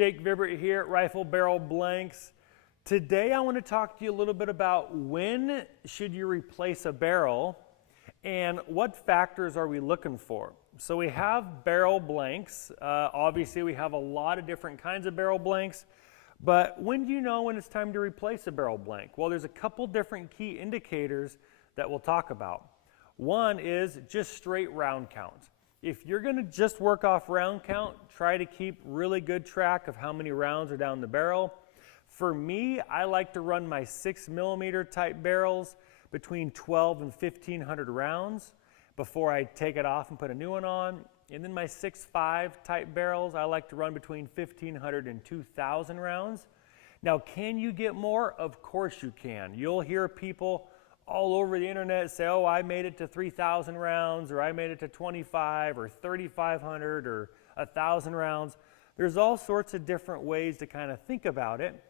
Jake Vibbert here at Rifle Barrel Blanks. Today I want to talk to you a little bit about when should you replace a barrel and what factors are we looking for. So we have barrel blanks. Obviously we have a lot of different kinds of barrel blanks, but when do you know when it's time to replace a barrel blank? Well, there's a couple different key indicators that we'll talk about. One is just straight round count. If you're going to just work off round count, try to keep really good track of how many rounds are down the barrel. For me, I like to run my 6mm type barrels between 12 and 1500 rounds before I take it off and put a new one on. And then my 6.5 type barrels, I like to run between 1500 and 2000 rounds. Now, can you get more? Of course you can. You'll hear people all over the internet say, oh, I made it to 3,000 rounds, or I made it to 25 or 3,500 or 1,000 rounds. There's all sorts of different ways to kind of think about it.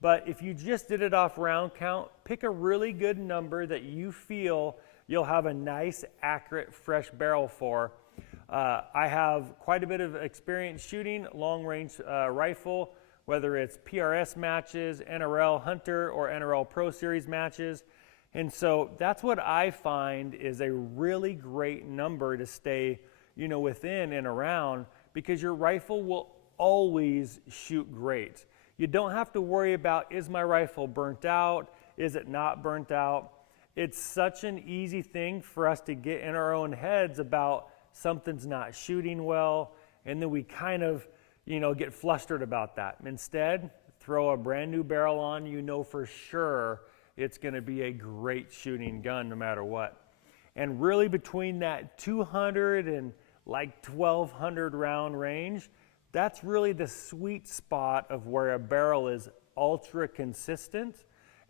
But if you just did it off round count, pick a really good number that you feel you'll have a nice, accurate, fresh barrel for. I have quite a bit of experience shooting long-range rifle, whether it's PRS matches, NRL Hunter, or NRL Pro Series matches. And so that's what I find is a really great number to stay, within and around, because your rifle will always shoot great. You don't have to worry about, is my rifle burnt out? Is it not burnt out? It's such an easy thing for us to get in our own heads about something's not shooting well, and then we kind of, get flustered about that. Instead, throw a brand new barrel on, for sure it's going to be a great shooting gun no matter what. And really between that 200 and like 1200 round range, that's really the sweet spot of where a barrel is ultra consistent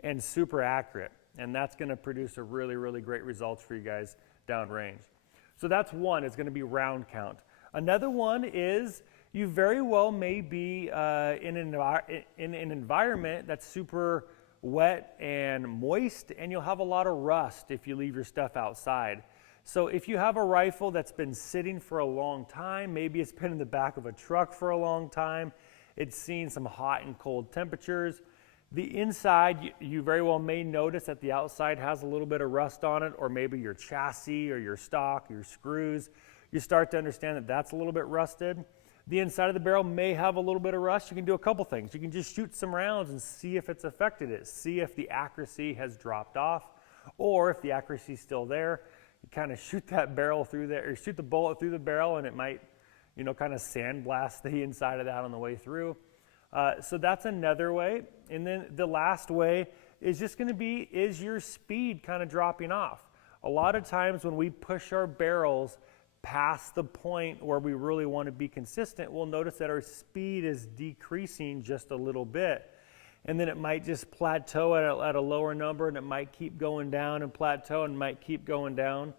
and super accurate. And that's going to produce a really, really great results for you guys downrange. So that's one, it's going to be round count. Another one is you very well may be in an environment that's super wet and moist, and you'll have a lot of rust if you leave your stuff outside. So if you have a rifle that's been sitting for a long time, maybe it's been in the back of a truck for a long time, it's seen some hot and cold temperatures, the inside, you very well may notice that the outside has a little bit of rust on it, or maybe your chassis or your stock, your screws, you start to understand that that's a little bit rusted. The inside of the barrel may have a little bit of rust. You can do a couple things. You can just shoot some rounds and see if it's affected it. See if the accuracy has dropped off, or if the accuracy is still there. You kind of shoot that barrel through there, or shoot the bullet through the barrel, and it might, kind of sandblast the inside of that on the way through. So that's another way. And then the last way is just going to be, is your speed kind of dropping off? A lot of times when we push our barrels past the point where we really want to be consistent, we'll notice that our speed is decreasing just a little bit. And then it might just plateau at a lower number, and it might keep going down and plateau and might keep going down.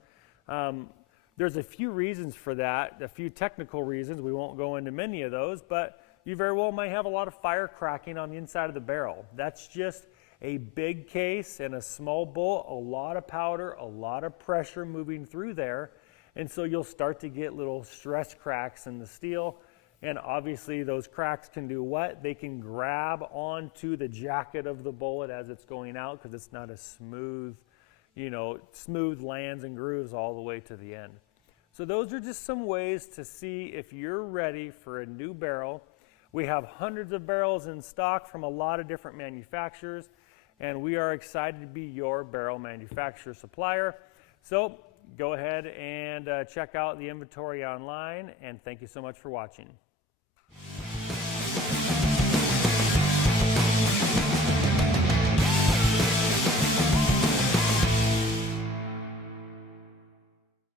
There's a few reasons for that, a few technical reasons. We won't go into many of those, but you very well might have a lot of fire cracking on the inside of the barrel. That's just a big case and a small bullet, a lot of powder, a lot of pressure moving through there. And so you'll start to get little stress cracks in the steel. And obviously those cracks can do what? They can grab onto the jacket of the bullet as it's going out, because it's not a smooth, smooth lands and grooves all the way to the end. So those are just some ways to see if you're ready for a new barrel. We have hundreds of barrels in stock from a lot of different manufacturers, and we are excited to be your barrel manufacturer supplier. So go ahead and check out the inventory online, and thank you so much for watching.